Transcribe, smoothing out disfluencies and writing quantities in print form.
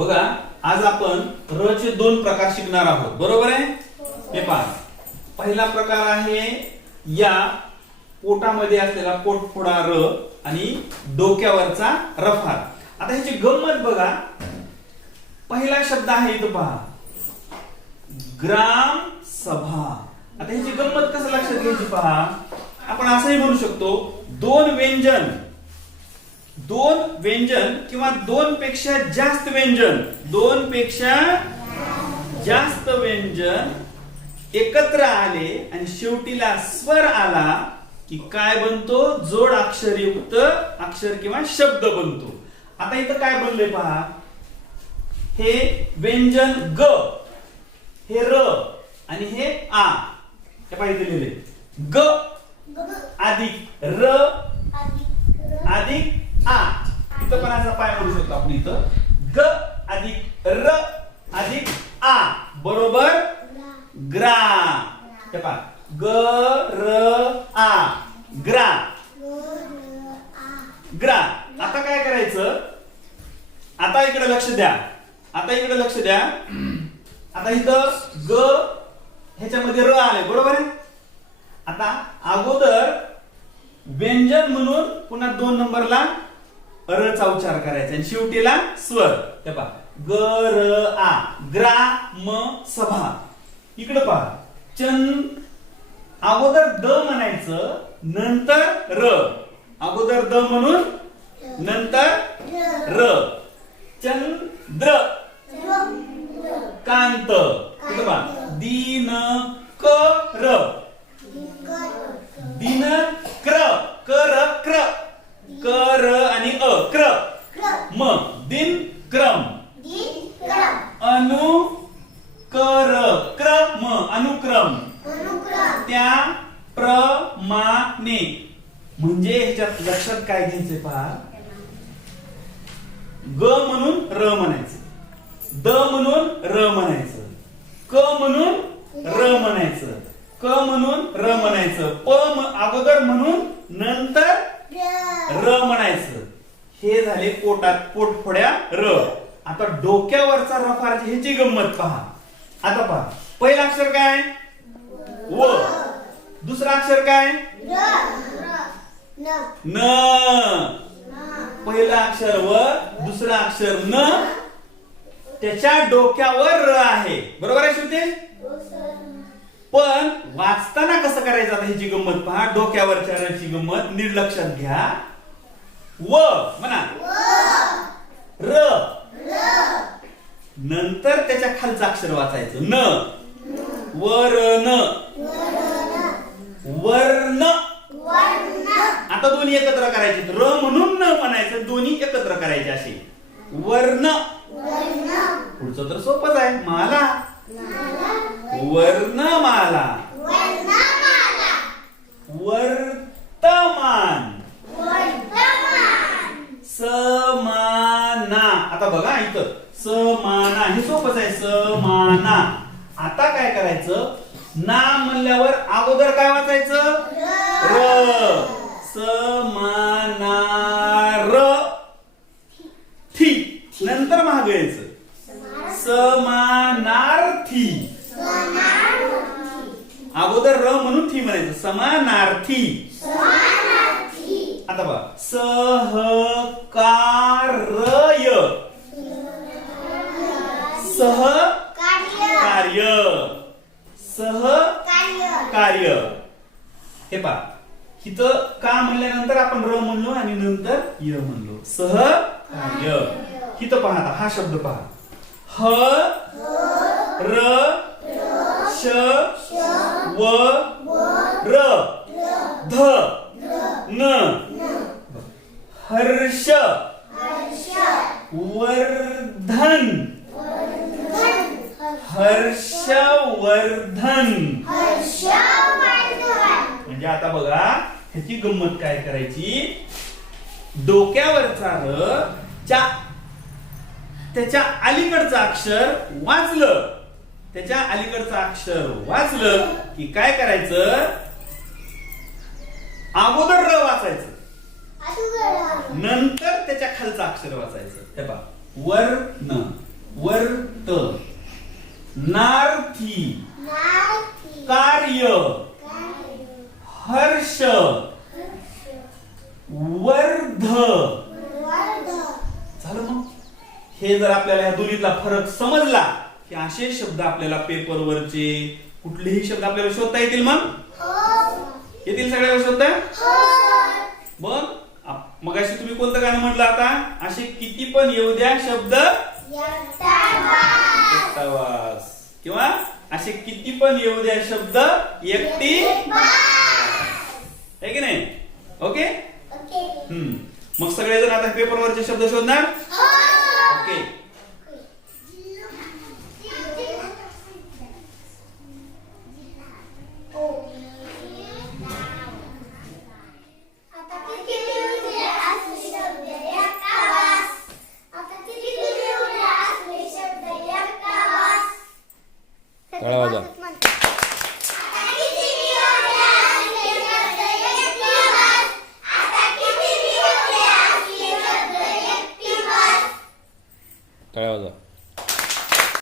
बघा, आज आपण र चे दोन प्रकार शिकणार आहोत, बरोबर आहे? हे पहा, पहिला प्रकार आहे या पोटामध्ये असलेला पोटफोडा र आणि डोक्यावरचा रफार. आता ह्याची गंमत बघा, पहिला शब्द आहे इथं पहा, ग्राम सभा. आता ह्याची गंमत कसं लक्षात घ्यायची पहा, आपण असंही म्हणू शकतो, दोन व्यंजन किंवा दोन पेक्षा जास्त व्यंजन एकत्र आले आणि शेवटीला स्वर आला की काय बनतो? जोड अक्षरयुक्त अक्षर किंवा शब्द बनतो. आता इथं काय बनलंय पहा, हे व्यंजन ग, हे र आणि हे आ. हे पाहिजे लिहिले ग अधिक र अधिक आ. इथं पण असा पाय म्हणू शकतो आपण, इथं ग अधिक र अधिक आ बरोबर ग्रा. हे पहा, ग र आ ग्रा. ग्रा. आता काय करायचं? आता इकडे लक्ष द्या, आता इथं ग ह्याच्यामध्ये र आले, बरोबर आहे? आता अगोदर व्यंजन म्हणून पुन्हा 2 नंबरला र चा उच्चार करायचा आणि शेवटीला स्वर. हे पहा, ग र आ ग्राम सभा. इकडे पहा, अगोदर द म्हणायचं, नंतर र. अगोदर द म्हणून नंतर र. चंद्र कांत. इकडे पहा, दीन क र दिन क्र कर क्र कर आणि अ क्र म दिन क्रम अनु कर क्रम अनुक्रम त्या प्रमाणे. म्हणजे ह्याच्यात लक्षात काय घ्यायचंय पहा, ग म्हणून र म्हणायचं, द म्हणून र म्हणायचं, क म्हणून र म्हणायचं, क म्हणून र म्हणायचं, प अगोदर म्हणून नंतर र म्हणायचं. हे झाले पोटफोड्या र. आता डोक्यावरचा रफार, ह्याची गंमत पहा. आता पहा, पहिलं अक्षर काय? व. दुसरं अक्षर काय? न. पहिलं अक्षर व, दुसरं अक्षर न, त्याच्या डोक्यावर र आहे, बरोबर आहे श्रुतेश? पण वाचताना कसं करायचं? आता ह्याची गंमत पहा, डोक्यावरच्या रची गंमत नीट लक्षात घ्या. व म्हणा, र नंतर त्याच्या खालचं अक्षर वाचायचं न. वर्ण वर्ण. आता दोन्ही एकत्र करायचे, र म्हणून न म्हणायचं, दोन्ही एकत्र करायचे असे वर्ण. पुढचं तर सोपंच आहे, माला. वर्णमाला. वर्तमान. समाना. आता बघा इथं समाना, हे सोपंच आहे, समाना. आता काय करायचं? ना म्हणल्यावर अगोदर काय वाचायचं? र. समानार थी. नंतर मागे यायचं समानार्थी. अगोदर र म्हणून थी म्हणायचं, समानार्थी. आता बघा, सहकार्य. सहकार्य. हे पहा, इथं का म्हणल्यानंतर आपण र म्हणलो आणि नंतर य म्हणलो, सहकार्य. इथं पहा, आता हा शब्द पहा, ह र श व र ध न. हर्ष वर्धन. हर्षवर्धन. म्हणजे आता बघा, ह्याची गंमत काय करायची? डोक्यावरचा र त्याच्या अलीकडचं अक्षर वाचलं, की काय करायचं? अगोदर र वाचायचं, नंतर त्याच्या खालचं अक्षर वाचायचं. हे पहा, वर्ण नार्थी, कार्य, हर्ष, वर्ध. झालं मग. हे जर आपल्याला या दोन्हीतला फरक समजला की असे शब्द आपल्याला पेपरवरचे कुठलेही शब्द आपल्याला शोधता येतील. मग येतील सगळ्या शोधता. मग अशी तुम्ही कोणतं गाणं म्हटलं आता? असे किती पण येऊ द्या शब्द एकटावास, किंवा असे किती पण येऊ द्या शब्द एकटी आहे की नाही? ओके. मग सगळेजण आता पेपरवरचे शब्द शोधणार. ओके. तळावाजा. तळावाजा.